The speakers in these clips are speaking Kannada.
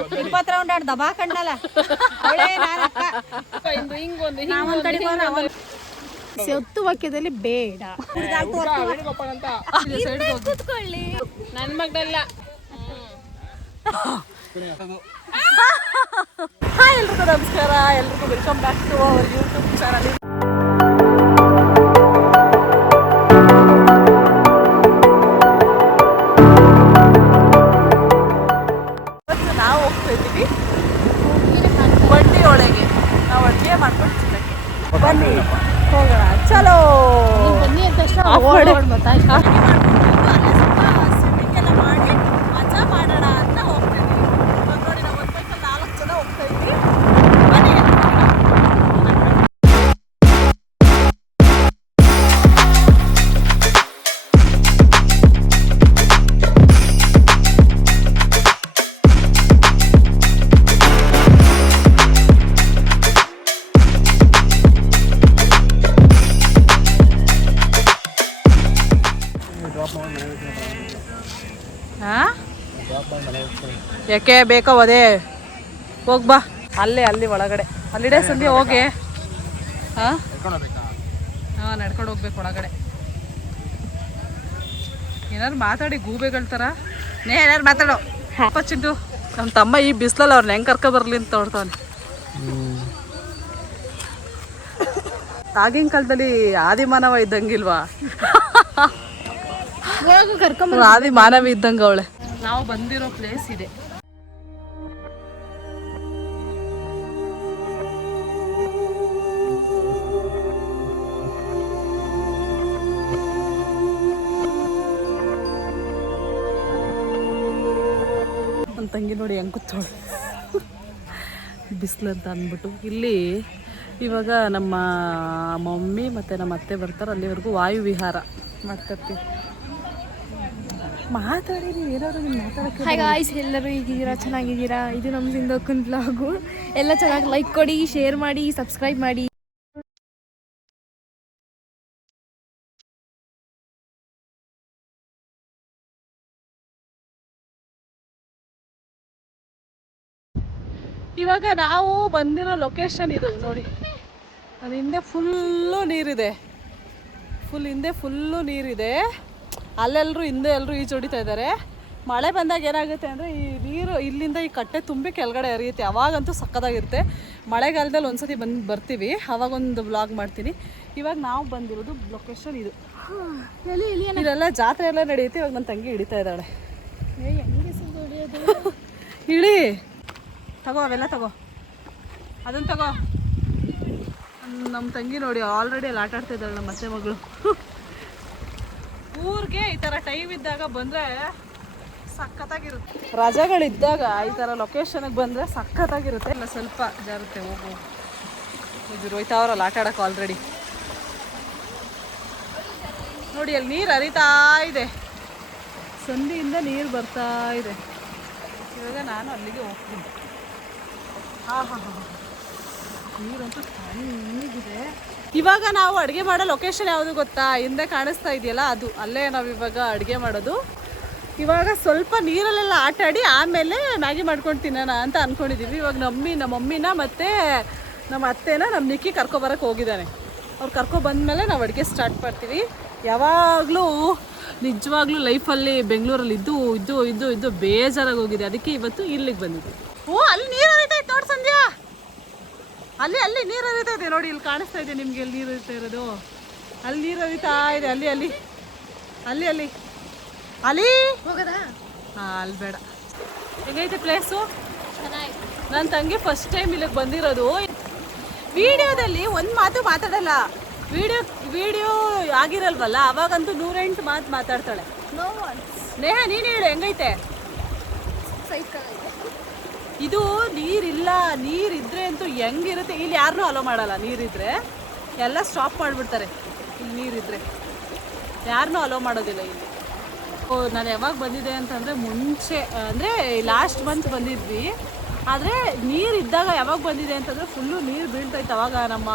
20 ರೌಂಡ್ ಆಡ್ ದಬಾ ಕಂಡಲ್ಲ ಸೊತ್ತು ವಾಕ್ಯದಲ್ಲಿ ಬೇಡ ಕೂತ್ಕೊಳ್ಳಿ ನನ್ ಮಗಲ್ಲ. ಹಾಯ್ ಎಲ್ರಿಗೂ ನಮಸ್ಕಾರ, ಎಲ್ರಿಗೂ welcome back to our YouTube channel. ನಾವು ಹೋಗ್ತಾ ಇದ್ದೀವಿ ಬಂಡಿ ಒಳಗೆ, ನಾವು ಅಡುಗೆ ಮಾಡ್ಕೊಂಡು ತಿನ್ನಕ್ಕೆ. ಬನ್ನಿ ಹೋಗೋಣ, ಚಲೋ. ಬನ್ನಿ ಅಂತ ಮಾಡಿ ಮಜಾ ಮಾಡೋಣ ಅಂತ ಹೋಗ್ತೀವಿ. ನೋಡಿ ನಾವು ಒಂದು ಬೈಕಲ್ಲಿ 4 ಜನ ಹೋಗ್ತಾ ಇದ್ವಿ. ಬನ್ನಿ. ಯಾಕೆ ಬೇಕೋ ಅದೇ ಹೋಗ್ಬಾ, ಅಲ್ಲಿ ಒಳಗಡೆ ಅಲ್ಲಿಡೆ ಸಂಧ್ಯಾ ಹೋಗಿ. ಹಾಂ ನಡ್ಕೊಂಡು ಹೋಗ್ಬೇಕು ಒಳಗಡೆ. ಏನಾರು ಮಾತಾಡಿ ಗೂಬೆಗಳ ಥರ ಏನಾರು ಮಾತಾಡೋ. ಅಪ್ಪ ಚಿಂಟು ನಮ್ಮ ತಮ್ಮ ಈ ಬಿಸಿಲಲ್ಲಿ ಅವ್ರನ್ನ ಹೆಂಗೆ ಕರ್ಕೊಬರ್ಲಿ ಅಂತ ಹೊಡ್ತಾನೆ. ಆಗಿನ ಕಾಲದಲ್ಲಿ ಆದಿಮಾನವ ಇದ್ದಂಗಿಲ್ವಾ? ಆದಿಮಾನವಿ ಇದ್ದಂಗೆ ಅವಳೆ. ನಾವು ಬಂದಿರೋ ಪ್ಲೇಸ್ ಇದೆ. ನನ್ನ ತಂಗಿ ನೋಡಿ ಹೆಂಗೆ ಕೂತ್ಕೊಳ್ಳಿ ಬಿಸಿಲಂತ ಅಂದ್ಬಿಟ್ಟು. ಇಲ್ಲಿ ಇವಾಗ ನಮ್ಮ ಮಮ್ಮಿ ಮತ್ತು ನಮ್ಮ ಅತ್ತೆ ಬರ್ತಾರೆ, ಅಲ್ಲಿವರೆಗೂ ವಾಯು ವಿಹಾರ ಮಾಡ್ತಿರ್ತೀವಿ. ಮಾತಾಡಿ ನೀವು ಏನಾದ್ರು ಮಾತಾಡೋಕ್ಕೆ. ಹಾಯ್ ಗಾಯ್ಸ್, ಎಲ್ಲರೂ ಹೇಗಿದ್ದೀರಾ? ಚೆನ್ನಾಗಿದ್ದೀರಾ? ಇದು ನಮ್ಮ ಸಿಂಧೋಕನ್ ಬ್ಲಾಗು. ಎಲ್ಲ ಚೆನ್ನಾಗಿ ಲೈಕ್ ಕೊಡಿ, ಶೇರ್ ಮಾಡಿ, ಸಬ್ಸ್ಕ್ರೈಬ್ ಮಾಡಿ. ಇವಾಗ ನಾವು ಬಂದಿರೋ ಲೊಕೇಶನ್ ಇದು ನೋಡಿ. ಅದು ಹಿಂದೆ ಫುಲ್ಲು ನೀರಿದೆ, ಫುಲ್ಲು ನೀರಿದೆ. ಅಲ್ಲೆಲ್ಲರೂ ಹಿಂದೆ ಎಲ್ಲರೂ ಈಜು ಹೊಡಿತಾ ಇದ್ದಾರೆ. ಮಳೆ ಬಂದಾಗ ಏನಾಗುತ್ತೆ ಅಂದರೆ ಈ ನೀರು ಇಲ್ಲಿಂದ ಈ ಕಟ್ಟೆ ತುಂಬಿ ಕೆಳಗಡೆ ಹರಿಯುತ್ತೆ. ಅವಾಗಂತೂ ಸಕ್ಕತ್ತಾಗಿರುತ್ತೆ. ಮಳೆಗಾಲದಲ್ಲಿ ಒಂದ್ಸತಿ ಬರ್ತೀವಿ, ಅವಾಗೊಂದು ವ್ಲಾಗ್ ಮಾಡ್ತೀನಿ. ಇವಾಗ ನಾವು ಬಂದಿರೋದು ಲೊಕೇಶನ್ ಇದು. ಇದೆಲ್ಲ ಜಾತ್ರೆ ಎಲ್ಲ ನಡೆಯುತ್ತೆ. ಇವಾಗ ನನ್ನ ತಂಗಿ ಹಿಡಿತಾ ಇದ್ದಾಳೆ. ಇಳಿ ತಗೋ, ಅವೆಲ್ಲ ತಗೋ, ಅದನ್ನು ತಗೋ. ನಮ್ಮ ತಂಗಿ ನೋಡಿ ಆಲ್ರೆಡಿ ಅಲ್ಲಿ ಆಟ ಆಡ್ತಾ ಇದ್ದಾಳೆ, ನಮ್ಮ ಅತ್ತೆ ಮಗಳು. ಊರಿಗೆ ಈ ಥರ ಟೈಮ್ ಇದ್ದಾಗ ಬಂದರೆ ಸಖತ್ತಾಗಿರುತ್ತೆ. ರಜೆಗಳಿದ್ದಾಗ ಈ ಥರ ಲೊಕೇಶನ್ಗೆ ಬಂದರೆ ಸಖತ್ತಾಗಿರುತ್ತೆ. ಇಲ್ಲ ಸ್ವಲ್ಪ ಜಾರುತ್ತೆ. ಹೋಗಿ ರೋಯ್ತಾ ಅವ್ರಲ್ಲ ಆಟ ಆಡೋಕೆ ಆಲ್ರೆಡಿ. ನೋಡಿ ಅಲ್ಲಿ ನೀರು ಹರಿತಾ ಇದೆ, ಸಂದಿಯಿಂದ ನೀರು ಬರ್ತಾ ಇದೆ. ಇವಾಗ ನಾನು ಅಲ್ಲಿಗೆ ಹೋಗ್ತೀನಿ. ನೀರಂತೂ ತಣ್ಣಗಿದೆ. ಇವಾಗ ನಾವು ಅಡುಗೆ ಮಾಡೋ ಲೊಕೇಶನ್ ಯಾವುದು ಗೊತ್ತಾ? ಹಿಂದೆ ಕಾಣಿಸ್ತಾ ಇದೆಯಲ್ಲ, ಅದು ಅಲ್ಲೇ ನಾವು ಇವಾಗ ಅಡುಗೆ ಮಾಡೋದು. ಇವಾಗ ಸ್ವಲ್ಪ ನೀರಲ್ಲೆಲ್ಲ ಆಟಾಡಿ ಆಮೇಲೆ ಮ್ಯಾಗಿ ಮಾಡ್ಕೊಂಡು ತಿನ್ನೋಣ ಅಂತ ಅಂದ್ಕೊಂಡಿದ್ದೀವಿ. ಇವಾಗ ನಮ್ಮ ಮಮ್ಮಿನ ಮತ್ತು ನಮ್ಮ ಅತ್ತೆನ ನಮ್ಮ ನಿಕ್ಕಿ ಕರ್ಕೊಬರಕ್ಕೆ ಹೋಗಿದ್ದಾನೆ. ಅವ್ರು ಕರ್ಕೊಬಂದ್ಮೇಲೆ ನಾವು ಅಡುಗೆ ಸ್ಟಾರ್ಟ್ ಮಾಡ್ತೀವಿ. ಯಾವಾಗಲೂ ನಿಜವಾಗ್ಲೂ ಲೈಫಲ್ಲಿ ಬೆಂಗಳೂರಲ್ಲಿ ಇದ್ದು ಬೇಜಾರಾಗಿ ಹೋಗಿದೆ. ಅದಕ್ಕೆ ಇವತ್ತು ಇಲ್ಲಿಗೆ ಬಂದಿದ್ವಿ. ಅಲ್ಲಿ ನೀರು ಹರಿತೈತೆ ನೋಡಿ ಸಂಧ್ಯಾ, ಅಲ್ಲಿ ನೀರು ಹರಿತಾ ಇದೆ ನೋಡಿ. ಇಲ್ಲಿ ಕಾಣಿಸ್ತಾ ಇದೆ ನಿಮಗೆ, ಇಲ್ಲಿ ನೀರು ಹರಿತಾ ಇರೋದು. ಅಲ್ಲಿ ನೀರು ಹರಿತಾ ಇದೆ, ಅಲ್ಲಿ ಹೋಗದಾ? ಅಲ್ಲಿ ಬೇಡ. ಹೆಂಗೈತೆ ಪ್ಲೇಸು? ನನ್ನ ತಂಗಿ ಫಸ್ಟ್ ಟೈಮ್ ಇಲ್ಲಿಗೆ ಬಂದಿರೋದು. ವಿಡಿಯೋದಲ್ಲಿ ಒಂದು ಮಾತು ಮಾತಾಡಲ್ಲ. ವಿಡಿಯೋ ಆಗಿರಲ್ವಲ್ಲ, ಅವಾಗಂತೂ 108 ಮಾತು ಮಾತಾಡ್ತಾಳೆ. ನೇಹ ನೀನು ಹೇಳು, ಹೆಂಗೈತೆ? ಇದು ನೀರಿಲ್ಲ, ನೀರಿದ್ರೆ ಅಂತೂ ಹೆಂಗಿರುತ್ತೆ. ಇಲ್ಲಿ ಯಾರನ್ನೂ ಅಲೋ ಮಾಡಲ್ಲ. ನೀರಿದ್ರೆ ಎಲ್ಲ ಸ್ಟಾಪ್ ಮಾಡಿಬಿಡ್ತಾರೆ. ಇಲ್ಲಿ ನೀರಿದ್ರೆ ಯಾರನ್ನೂ ಅಲೋ ಮಾಡೋದಿಲ್ಲ ಇಲ್ಲಿ. ನಾನು ಯಾವಾಗ ಬಂದಿದ್ದೆ ಅಂತಂದರೆ ಮುಂಚೆ, ಅಂದರೆ ಲಾಸ್ಟ್ ಮಂತ್ ಬಂದಿದ್ವಿ. ಆದರೆ ನೀರಿದ್ದಾಗ ಯಾವಾಗ ಬಂದಿದೆ ಅಂತಂದರೆ ಫುಲ್ಲು ನೀರು ಬೀಳ್ತಾಯಿತ್ತು. ಅವಾಗ ನಮ್ಮ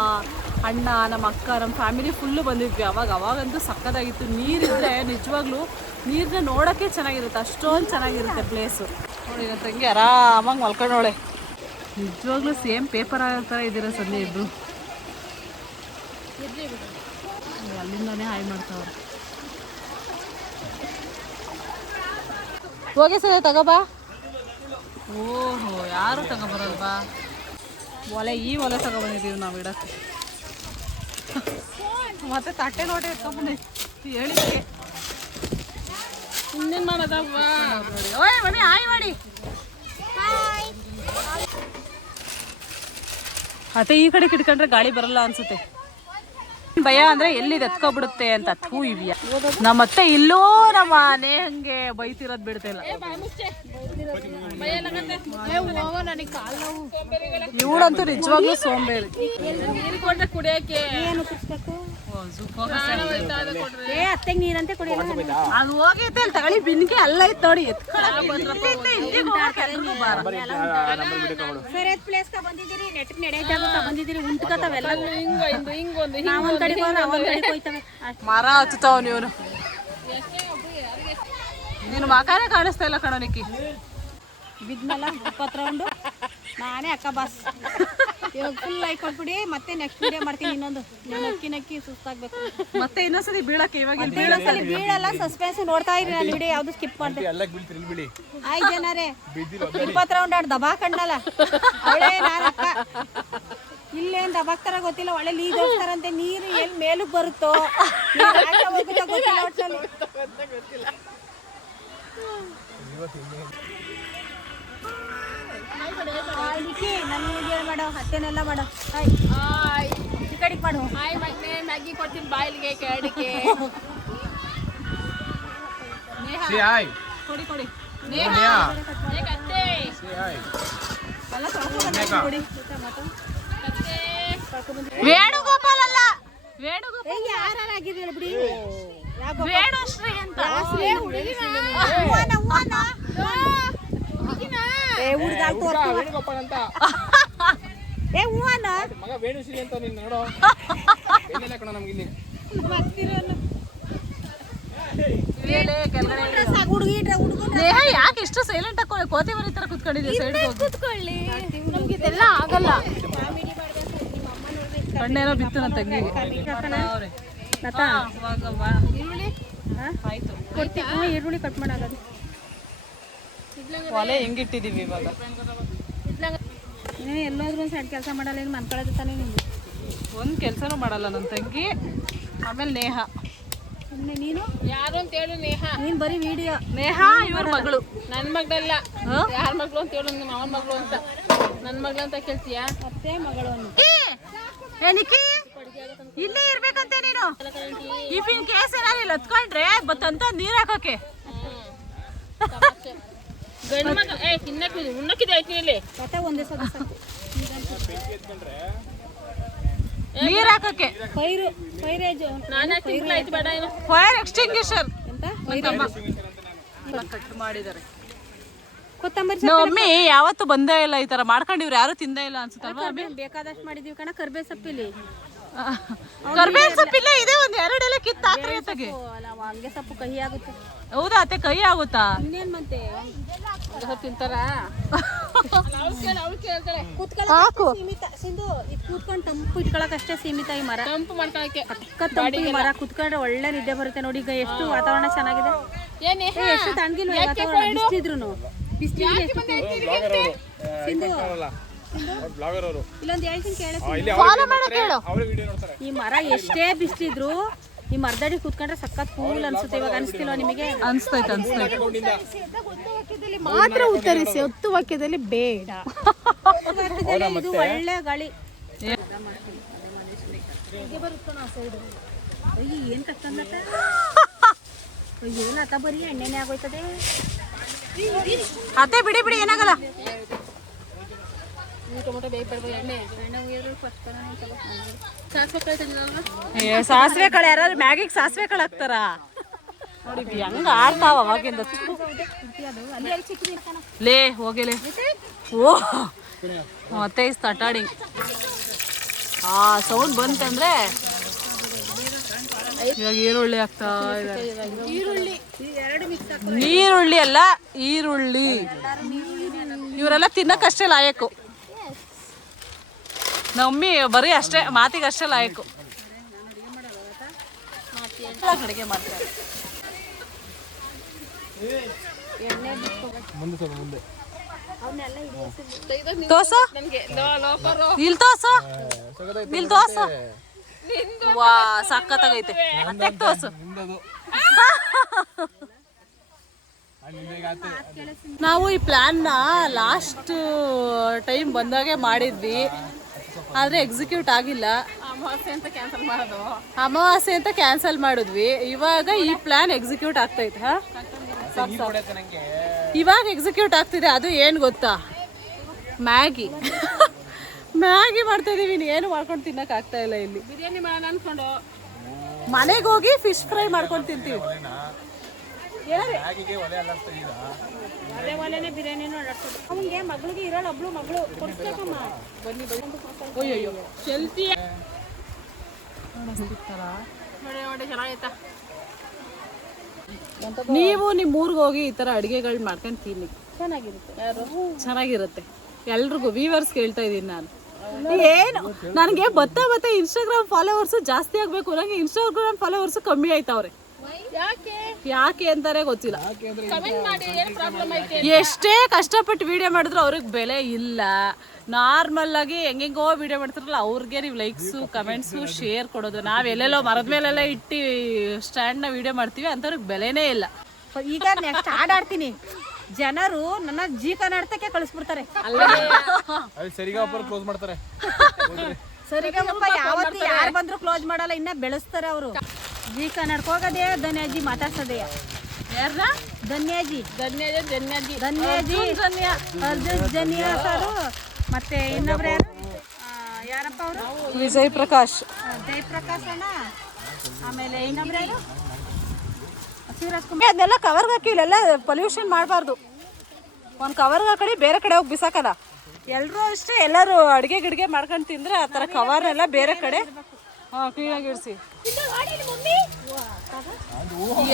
ಅಣ್ಣ, ನಮ್ಮ ಅಕ್ಕ, ನಮ್ಮ ಫ್ಯಾಮಿಲಿ ಫುಲ್ಲು ಬಂದಿದ್ವಿ. ಅವಾಗಂತೂ ಸಕ್ಕತ್ತಾಗಿತ್ತು. ನೀರಿದ್ರೆ ನಿಜವಾಗ್ಲೂ ನೀರನ್ನ ನೋಡೋಕ್ಕೆ ಚೆನ್ನಾಗಿರುತ್ತೆ, ಅಷ್ಟೊಂದು ಚೆನ್ನಾಗಿರುತ್ತೆ ಪ್ಲೇಸು. ನೋಡಿ ನನ್ನ ತಂಗಿ ಆರಾಮಾಗಿ ಮಲ್ಕೊಂಡೋಳೆ. ನಿಜವಾಗ್ಲೂ ಸೇಮ್ ಪೇಪರ್ ಆಗೋ ಥರ ಇದ್ದೀರಾ ಸಂಧ್ಯಾ ಇಬ್ರು. ಅಲ್ಲಿಂದಾನೇ ಹಾಯ್ ಮಾಡ್ತಾವ್ರೆ. ಹೋಗಿ ಸರಿ ತಗೋಬಾ. ಓಹೋ ಯಾರು ತಗೊಬರಲ್ವಾ? ಈ ಒಲೆ ತಗೊಬಂದಿದ್ದೀವಿ ನಾವು ಇಡಕ್ಕೆ. ಮತ್ತೆ ತಟ್ಟೆ ನೋಟೆ ಇಟ್ಕೊಂಡ್ಬಂದು ಹೇಳಿಕೆ ಇನ್ನೇನು ಮಾಡೋದವ್ವ. ಓಯ್ ಮಮ್ಮಿ ಹಾಯ್ ಮಾಡಿ. ಅತ್ತೆ ಈ ಕಡೆ ಕಿಟ್ಕೊಂಡ್ರೆ ಗಾಳಿ ಬರಲ್ಲ ಅನ್ಸುತ್ತೆ. ಭಯ ಅಂದ್ರೆ ಎಲ್ಲಿ ಎತ್ಕೊಬಿಡುತ್ತೆ ಅಂತ. ಥೂ ಇವ್ಯ ನಮ್ಮತ್ತೆ ಇಲ್ಲೋ ನಮ್ಮ ನೇಹಂಗೆ ಬೈತಿರೋದ್ ಬಿಡ್ತಿಲ್ಲ. ಇವಳಂತೂ ನಿಜವಾಗ್ಲೂ ಸೋಂಬೇರಿ. ಕುಡಿಯಕ್ಕೆ ನೀರಂತೆ ಕುಡಿಯಲ್ಲ. ಅದು ಹೋಗೈತೆ ಅಲ್ಲಿ ತಗೊಳ್ಳಿ ಬಿನ್ಗೆ ಅಲ್ಲ ಐತ್ ನೋಡಿ. ಮರ ಹಚ್ಚುತ್ತಾವ ನೀನು. ನೀನು ಮಕಾನೇ ಕಾಣಿಸ್ತಾ ಇಲ್ಲ ಕಣೋ ನಿಕ್ಕಿ. ಬಿದ್ಮೇಲ 20 ರೌಂಡು ನಾನೇ ಅಕ್ಕ ಬಾಸ್. ಇವಾಗ ಫುಲ್ ಲೈಕ್ ಕೊಟ್ಬಿಡಿ. ಮತ್ತೆ ನೆಕ್ಸ್ಟ್ ವಿಡಿಯೋ ಮಾಡ್ತೀನಿ ಇನ್ನೊಂದು. ನಕ್ಕಿ ಸುಸ್ತಾಗ್ಬೇಕು. ಮತ್ತೆ ಇನ್ನೊಂದ್ಸತಿ ಬೀಳಕ್ಕೆ ಇವಾಗ ಬೀಳಲ್ಲ. ಸಸ್ಪೆನ್ಸ್ ನೋಡ್ತಾ ಇರಿ. ನಾನು ವಿಡಿಯೋ ಯಾವ್ದು ಸ್ಕಿಪ್ ಮಾಡ್ದೆ. 5 ಜನರೇ 20 ರೌಂಡ್ ಆಡ್ ದಬಾ ಕಂಡಲ್ಲ ಅವಳೇ ನಾನು ಅಕ್ಕ. ಇಲ್ಲೇನ್ ದಬಾಕ್ತಾರ ಗೊತ್ತಿಲ್ಲ. ಒಳ್ಳೆ ಲೀಗ್ ಹೋಗ್ತಾರಂತೆ. ನೀರು ಎಲ್ಲಿ ಮೇಲಕ್ಕೆ ಬರುತ್ತೋ ಗೊತ್ತಿಲ್ಲ. ನನಗೆ ಮಾಡೋ ಹತ್ತೇನೆಲ್ಲ ಮಾಡೋ. ಈ ಕಡೆಗೆ ಮಾಡು. ಮ್ಯಾಗಿ ಕೊಡ್ತೀನಿ ಬಾಯಿಲಿಗೆ ಕೆಳಗೆ. ಕೊಡಿ ಕೊಡಿ. ವೇಣುಗೋಪಾಲ್ ಅಲ್ಲ, ವೇಣುಗೋಪಾಲ್ ಯಾರಾಗಿರಲಿ ಬಿಡಿ. ವೇಣುಶ್ರೀ ಅಂತ. ಯಾಕೆ ಇಷ್ಟು ಸೈಲೆಂಟ್ ಆಗಿ ಕೋತಿ ಮರಿ ತರ ಕುತ್ಕೊಂಡಿದ್ದೆ? ಸೈಡ್ ಕುತ್ಕೊಳ್ಳಿ, ನಮ್ಗೆ ಇದೆಲ್ಲ ಆಗಲ್ಲ. ಕಣ್ಣೇನೋ ಬಿತ್ತು ನನ್ನ ತಂಗಿಗೆ. ಈರುಳ್ಳಿ ಕಟ್ ಮಾಡಾಗದು. ಒಲೆ ಹೆಂಗಿಟ್ಟಿದೀವಿ ಇವಾಗ? ಎಲ್ಲೋದ್ರೂ ಒಂದು ಸೈಡ್ ಕೆಲಸ ಮಾಡಲ್ಲ. ಏನು ಮನ್ಕೊಳ್ಳೋದು ತಾನೇ ನಿಮ್ಗೆ? ಒಂದು ಕೆಲಸನೂ ಮಾಡಲ್ಲ ನನ್ನ ತಂಗಿ. ಆಮೇಲೆ ನೇಹ. ನೀನು ಯಾರು ಅಂತ ಹೇಳು? ನೇಹ. ನೀನ್ ಬರೀ ವಿಡಿಯೋ. ನೇಹ ಇವ್ರ ಮಗಳು. ನನ್ನ ಮಗಳಲ್ಲ. ಯಾರ ಮಗಳು ಅಂತ ಹೇಳು? ನಿಮ್ಮ ಅವನ ಮಗಳು ಅಂತ. ನನ್ನ ಮಗಳು ಅಂತ ಕೇಳ್ತೀಯಾ? ಅತ್ತೆ ಮಗಳು. ಇಲ್ಲೇ ಇರ್ಬೇಕಂತೆ ನೀನು. ಇಫ್ ಇನ್ ಕೇಸ್ ಏನಾದ್ರು ಇಲ್ಲಿ ಹತ್ಕೊಂಡ್ರೆ ಬತ್ತಂತ ನೀರ್ ಹಾಕೋಕೆ. ಗಂಡು ಮಗ ಉಣ್ಣಕ್ಕಿದೆ ಐತಿ ಇಲ್ಲಿ. ಮತ್ತೆ ಒಂದೇ ಸಲ ನೀರ್ ಹಾಕೋಕೆ. ಫೈರೇಜ್ ನಾನೇ ತಿಂಗಳ ಐತಿ ಬೇಡ. ಏನು ಫೈರ್ ಎಕ್ಸ್ಟಿಂಗ್ವಿಷರ್ ಅಂತ ಕಟ್ ಮಾಡಿದ್ದಾರೆ. ಕೊತ್ತಂಬರಿ ಮಮ್ಮಿ ಯಾವತ್ತು ಬಂದೇ ಇಲ್ಲ. ಈ ತರ ಮಾಡ್ಕೊಂಡಿವ್ರು ಯಾರು ತಿಂದೇ ಇಲ್ಲ ಅನ್ಸುತ್ತಲ್ವಾ? ಬೇಕಾದಷ್ಟು ಮಾಡಿದೀವಿ ಕಣ. ಕರ್ಬೇ ಸೊಪ್ಪಿಲಿ ಕರ್ಬೇವಿನ ಸೊಪ್ಪಿಲ್ಲ ಇದೆ. ಒಂದ್ 2 ಎಲೆ ಕಿತ್ತಾಕ್ರಿ ಅತ್ತಗೆ. ಹಂಗೆ ಸೊಪ್ಪು ಕಹಿ ಆಗುತ್ತೆ. ಹೌದಾ ಅತ್ತೆ? ಕಹಿ ಆಗುತ್ತಾ? ಇನ್ನೇನ್ ಮತ್ತೆ ತಿಂತಾರ? ಸೀಮಿತ ಸಿಂಧು. ಇದು ಕೂತ್ಕೊಂಡು ತಂಪು ಇಟ್ಕೊಳಕ್ ಅಷ್ಟೇ ಸೀಮಿತ. ಈ ಮರ ತಂಪು ಮಾಡ್ಕೊಳಕ್ಕೆ. ತಂಪು ಮರ ಕೂತ್ಕೊಂಡ್ರೆ ಒಳ್ಳೆ ನಿದ್ದೆ ಬರುತ್ತೆ ನೋಡಿ. ಈಗ ಎಷ್ಟು ವಾತಾವರಣ ಚೆನ್ನಾಗಿದೆ. ಎಷ್ಟು ತಣ್ಣಗಿಲ್ವ ವಾತಾವರಣ? ಬಿಸ್ಲಿದ್ರು ಸಿಂಧು. ಇಲ್ಲೊಂದು ಹೇಳ್ತೀನಿ ಕೇಳ. ಈ ಮರ ಎಷ್ಟೇ ಬಿಸ್ಲಿದ್ರು ಈ ಮರದಡಿ ಕೂತ್ಕೊಂಡ್ರೆ ಸಖತ್ ಕೂಲ್ ಅನ್ಸುತ್ತೆ. ಇವಾಗ ಅನ್ಸ್ತಿಲ್ವಾ ನಿಮಗೆ? ಅನ್ಸ್ತೈತೆ ಅನ್ಸ್ತೈತೆ. ಮಾತ್ರ ಉತ್ತರಿಸಿ, ಹೊತ್ತು ವಾಕ್ಯದಲ್ಲಿ ಬೇಡ. ಇದು ಒಳ್ಳೆ ಗಾಳಿ. ಏನ್ ಕಷ್ಟಂದತ್ತ? ಏನತ್ತ? ಬರೀ ಎಣ್ಣೆನೆ ಆಗೋಯ್ತದೆ. ಅತ್ತೆ ಬಿಡಿ ಬಿಡಿ, ಏನಾಗಲ್ಲ. ಟೊಮೊಟೊ ಬೇಯಿಸ್ಬಿಡ್ಬೋದು. ಎಣ್ಣೆ ಸಾಸಿವೆ ಕಾಳು ಯಾರು ಮ್ಯಾಗಿಗೆ ಸಾಸಿವೆ ಕಾಳು ಹಾಕ್ತಾರ ನೋಡಿ. ಹೆಂಗ ಆಡ್ತಾವ ಅವಾಗಿಂದ. ಲೇ ಹೋಗಿಲೆ. ಓ ಮತ್ತೆ ಸ್ಟಾರ್ಟಿಂಗ್ ಆ ಸೌಂಡ್ ಬಂತಂದ್ರೆ ಇವಾಗ ಈರುಳ್ಳಿ ಹಾಕ್ತಾ ಇದ್ದಾರೆ. ನೀರುಳ್ಳಿ ಅಲ್ಲ, ಈರುಳ್ಳಿ ಇವರೆಲ್ಲ ತಿನ್ನಕ್ಕಷ್ಟೇ ಲಾಯಕು. ನಮ್ಮಿ ಬರೀ ಅಷ್ಟೇ ಮಾತಿಗೆ ಅಷ್ಟೇ ಲಾಯಕು. ಅಡುಗೆ ಮಾಡ್ತಾರೆ. ತೋರ್ಸು ಇಲ್ಲಿ ತೋರ್ಸು ಇಲ್ಲಿ ತೋರ್ಸು. ವಾ ಸಕ್ಕತ್ತಾಗೈತೆ. ತೋರ್ಸು. ನಾವು ಈ ಪ್ಲಾನ್ನ ಲಾಸ್ಟ್ ಟೈಮ್ ಬಂದಾಗೆ ಮಾಡಿದ್ವಿ, ಆದರೆ ಎಕ್ಸಿಕ್ಯೂಟ್ ಆಗಿಲ್ಲ. ಅಮಾವಾಸ್ಯೆ ಅಂತ ಕ್ಯಾನ್ಸಲ್ ಮಾಡಿದ್ವಿ. ಇವಾಗ ಈ ಪ್ಲಾನ್ ಎಕ್ಸಿಕ್ಯೂಟ್ ಆಗ್ತೈತೆ. ಇವಾಗ ಎಕ್ಸಿಕ್ಯೂಟ್ ಆಗ್ತಿದೆ. ಅದು ಏನು ಗೊತ್ತಾ, ಮ್ಯಾಗಿ ಮ್ಯಾಗಿ ಮಾಡ್ತಾ ಇದೀವಿ. ಏನು ಮಾಡ್ಕೊಂಡು ತಿನ್ನಕ್ ಆಗ್ತಾ ಇಲ್ಲ. ಇಲ್ಲಿ ಬಿರಿಯಾನಿ ಮಾಡೋಣ ಅನ್ಕೊಂಡು ಮನೆಗೆ ಹೋಗಿ ಫಿಶ್ ಫ್ರೈ ಮಾಡ್ಕೊಂಡು ತಿಂತೀವಿ. ಅವನಿಗೆ ಮಗಳಿಗೆ ಇರೋಳು ಒಬ್ಳು ಮಗಳು ಕೊಡ್ಸ್ಬೇಕಮ್ಮ. ಅಯ್ಯೋ ನೀವು ನಿಮ್ಮ ಊರಿಗೆ ಹೋಗಿ ಈ ಥರ ಅಡುಗೆಗಳು ಮಾಡ್ಕೊಂಡು ತಿನ್ನಿ. ಚೆನ್ನಾಗಿರುತ್ತೆ. ಎಲ್ರಿಗೂ ವ್ಯೂವರ್ಸ್ ಕೇಳ್ತಾ ಇದ್ದೀನಿ ನಾನು. ಏನು ನನಗೆ ಬತ್ತಾ ಇನ್ಸ್ಟಾಗ್ರಾಮ್ ಫಾಲೋವರ್ಸು ಜಾಸ್ತಿ ಆಗಬೇಕು. ನನಗೆ ಇನ್ಸ್ಟಾಗ್ರಾಮ್ ಫಾಲೋವರ್ಸು ಕಮ್ಮಿ ಆಯ್ತವ್ರೆ. ಯಾಕೆ ಅಂತಾರೆ ಗೊತ್ತಿಲ್ಲ. ಎಷ್ಟೇ ಕಷ್ಟಪಟ್ಟು ವಿಡಿಯೋ ಮಾಡಿದ್ರು ಅವ್ರಿಗೆ ಬೆಲೆ ಇಲ್ಲ. ನಾರ್ಮಲ್ ಆಗಿ ಹೆಂಗೆಂಗೋ ವಿಡಿಯೋ ಮಾಡ್ತಾರಲ್ಲ ಅವ್ರಿಗೆ ನೀವು ಲೈಕ್ಸು ಕಮೆಂಟ್ಸು ಶೇರ್ ಕೊಡೋದು. ನಾವು ಎಲ್ಲೆಲ್ಲೋ ಮರದ ಮೇಲೆಲ್ಲ ಇಟ್ಟು ಸ್ಟ್ಯಾಂಡ್ನ ವಿಡಿಯೋ ಮಾಡ್ತೀವಿ, ಅಂಥವ್ರಿಗೆ ಬೆಲೆನೇ ಇಲ್ಲ. ಈಗ ನೆಕ್ಸ್ಟ್ ಆಡಾಡ್ತೀನಿ, ಜನರು ನನ್ನ ಜೀ ಕನ್ನಡಕ್ಕೆ ಕಳಿಸ್ಬಿಡ್ತಾರೆ. ಸರಿಗಮಪ್ಪ ಯಾವತ್ತು ಯಾರು ಬಂದ್ರು ಕ್ಲೋಸ್ ಮಾಡಲ್ಲ, ಇನ್ನ ಬೆಳೆಸ್ತಾರೆ ಅವರು. ಜೀ ಕನ್ನಡಕ್ಕೆ ಹೋಗೋದೇ ಧನ್ಯಾಜಿ ಮಾತಾಡ್ಸೋದೇ. ಯಾರನ್ನ? ಧನ್ಯಾಜಿ ಅರ್ಜುನ್ ಜನಿಯಾ ಸರು. ಮತ್ತೆ ಇನ್ನೊಬ್ರು ಯಾರಪ್ಪ ಅವರು? ವಿಜಯ್ ಪ್ರಕಾಶ್ ಅಣ್ಣ. ಆಮೇಲೆ ಇನ್ನೊಬ್ರು ಯಾರು? ಅದನ್ನೆಲ್ಲ ಕವರ್ಗೆ ಹಾಕಿ. ಇಲ್ಲೆಲ್ಲ ಪೊಲ್ಯೂಷನ್ ಮಾಡಬಾರ್ದು. ಒಂದು ಕವರ್ಗೆ ಹಾಕಿ ಬೇರೆ ಕಡೆ ಹೋಗಿ ಬಿಸಾಕಲ್ಲ. ಎಲ್ಲರೂ ಅಷ್ಟೇ, ಎಲ್ಲರೂ ಅಡುಗೆ ಗಿಡ್ಗೆ ಮಾಡ್ಕೊಂಡು ತಿಂದರೆ ಆ ಥರ ಕವರ್ನೆಲ್ಲ ಬೇರೆ ಕಡೆ ಕ್ಲೀನಾಗಿ ಇಡಿಸಿ.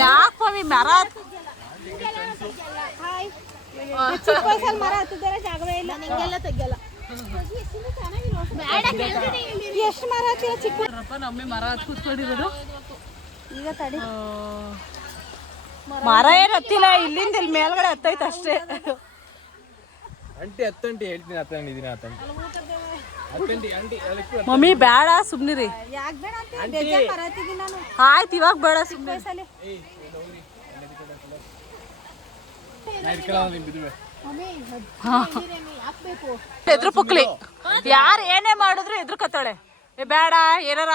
ಯಾಕೆ ಮಮ್ಮಿ ಮರ ಮರ ಹತ್ತಿದ್ದಾರೆ, ಜಾಗವೇ ಇಲ್ಲ. ಎಷ್ಟು ಮರ ಹತ್ತಿರ ಚಿಕ್ಕ ನಮ್ಮಿ ಮರ ಹತ್ತು ಕೂತ್ಕೊಂಡಿರೋದು. ಈಗ ತಡಿ, ಮರ ಏನು ಹತ್ತಿಲ್ಲ, ಇಲ್ಲಿಂದ ಇಲ್ಲಿ ಮೇಲ್ಗಡೆ ಹತ್ತೈತೆ ಅಷ್ಟೇ. ಮಮ್ಮಿ ಬೇಡ ಸುಮ್ನಿರಿ. ಆಯ್ತು ಇವಾಗ ಬೇಡ ಸುಮ್ಮನೆ. ಎದ್ರು ಪುಕ್ಲಿ ಯಾರು ಏನೇ ಮಾಡಿದ್ರು ಎದ್ರು ಕತ್ತಾಳೆ. ಬೇಡ ಏನಾರ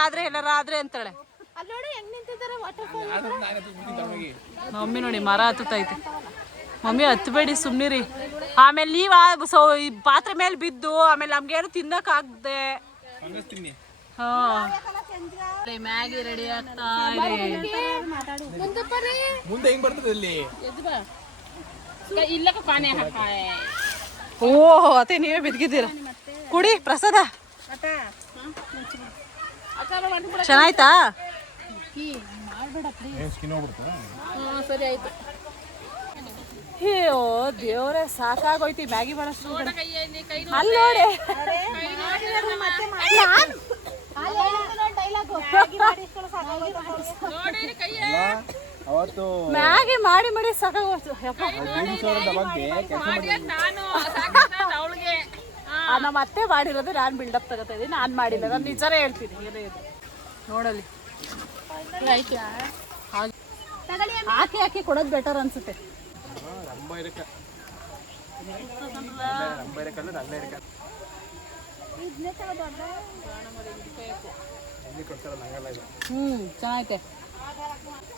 ಆದ್ರೆ ಅಂತಾಳೆ. ಮಮ್ಮಿ ನೋಡಿ ಮರ ಹತ್ತೈತೆ. ಮಮ್ಮಿ ಹತ್ಬೇಡಿ ಸುಮ್ನಿರಿ. ಆಮೇಲೆ ನೀವ್ ಪಾತ್ರೆ ಮೇಲೆ ಬಿದ್ದು ಆಮೇಲೆ ನಮ್ಗೇನು ತಿನ್ನಕ್ಕಾಗದೆ. ಮ್ಯಾಗಿ ರೆಡಿ ಆಗ್ತಾ ಇದೆ. ಓ ಅತ್ತೆ ನೀವೇ ಬಿದ್ದಿದ್ದೀರ. ಕುಡಿ ಪ್ರಸಾದ. ಚೆನ್ನಾಯ್ತಾ? ಸರಿ ಆಯ್ತು. ಅಯ್ಯೋ ದೇವ್ರೆ ಸಾಕಾಗೋಯ್ತಿ ಮ್ಯಾಗಿ ಮಾಡೋಷ್ಟು. ಅಲ್ಲಿ ನೋಡಿ ಮ್ಯಾಗಿ ಮಾಡಿ ಸಾಕಾಗೋಯ್ತು. ನಮ್ಮ ಅತ್ತೆ ಮಾಡಿರೋದು ನಾನು ಬಿಲ್ಡಪ್ ತಗೋತಾ ಇದ್ದೀನಿ. ನಾನು ಮಾಡಿಲ್ಲ, ನಾನು ನಿಜಾನೇ ಹೇಳ್ತೀನಿ. ಏನೇ ಇದು ನೋಡಲಿ ಹಾಕಿ ಕೊಡೋದು ಬೆಟರ್ ಅನ್ಸುತ್ತೆ.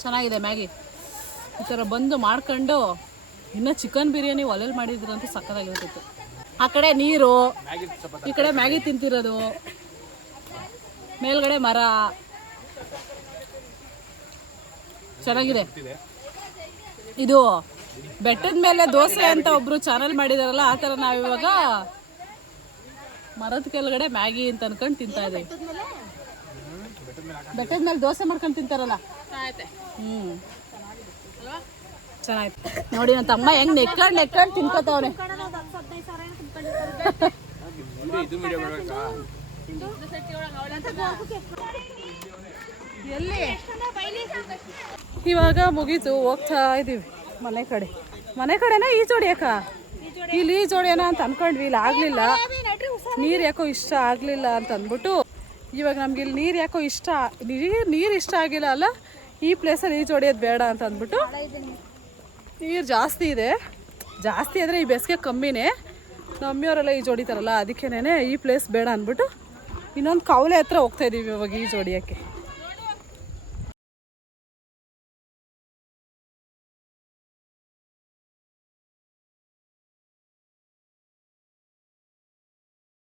ಚೆನ್ನಾಗಿದೆ ಮ್ಯಾಗಿ. ಈ ಥರ ಬಂದು ಮಾಡ್ಕೊಂಡು ಇನ್ನು ಚಿಕನ್ ಬಿರಿಯಾನಿ ಒಲೆಯಲ್ಲಿ ಮಾಡಿದ್ರಂತೂ ಸಕ್ಕತ್ತಾಗಿರ್ತಿತ್ತು. ಆ ಕಡೆ ನೀರು, ಈ ಕಡೆ ಮ್ಯಾಗಿ ತಿಂತಿರೋದು, ಮೇಲ್ಗಡೆ ಮರ. ಚೆನ್ನಾಗಿದೆ. ಇದು ಬೆಟ್ಟದ ಮೇಲೆ ದೋಸೆ ಅಂತ ಒಬ್ರು ಚಾನಲ್ ಮಾಡಿದಾರಲ್ಲ, ಆ ಥರ ನಾವಿವಾಗ ಮರದ ಕೆಳಗಡೆ ಮ್ಯಾಗಿ ಅಂತ ಅನ್ಕೊಂಡು ತಿಂತಾ ಇದ್ದೀವಿ. ಬೆಟ್ಟದ ಮೇಲೆ ದೋಸೆ ಮಾಡ್ಕೊಂಡು ತಿಂತಾರಲ್ಲ. ಚೆನ್ನಾಯ್ತು ನೋಡಿ. ನನ್ನ ತಮ್ಮ ಹೆಂಗ್ ನೆಕ್ಕೊಂಡು ತಿನ್ಕೋತಾವನೆ. ಎಲ್ಲಿ ಇವಾಗ ಮುಗೀತು, ಹೋಗ್ತಾ ಇದೀವಿ ಮನೆ ಕಡೆನಾ ಈಜು ಹೊಡಿಯಕ್ಕ. ಇಲ್ಲಿ ಈಜು ಹೊಡಿಯೋಣ ಅಂತ ಅನ್ಕೊಂಡ್ವಿ, ಇಲ್ಲಿ ಆಗ್ಲಿಲ್ಲ. ನೀರು ಯಾಕೋ ಇಷ್ಟ ಆಗಲಿಲ್ಲ ಅಂತ ಅಂದ್ಬಿಟ್ಟು ಇವಾಗ ನಮ್ಗೆ ಇಲ್ಲಿ ನೀರು ಯಾಕೋ ನೀರು ಇಷ್ಟ ಆಗಿಲ್ಲ ಅಲ್ಲ, ಈ ಪ್ಲೇಸಲ್ಲಿ ಈಜು ಹೊಡಿಯೋದು ಬೇಡ ಅಂತ ಅಂದ್ಬಿಟ್ಟು. ನೀರು ಜಾಸ್ತಿ ಆದರೆ ಈ ಬೇಸಿಗೆ ಕಮ್ಮಿನೇ. ನಮ್ಮಿಯವರೆಲ್ಲ ಈಜು ಹೊಡಿತಾರಲ್ಲ, ಅದಕ್ಕೇನೆ ಈ ಪ್ಲೇಸ್ ಬೇಡ ಅಂದ್ಬಿಟ್ಟು ಇನ್ನೊಂದು ಕವಲೆ ಹತ್ರ ಹೋಗ್ತಾ ಇದೀವಿ ಇವಾಗ ಈಜು ಹೊಡಿಯೋಕ್ಕೆ.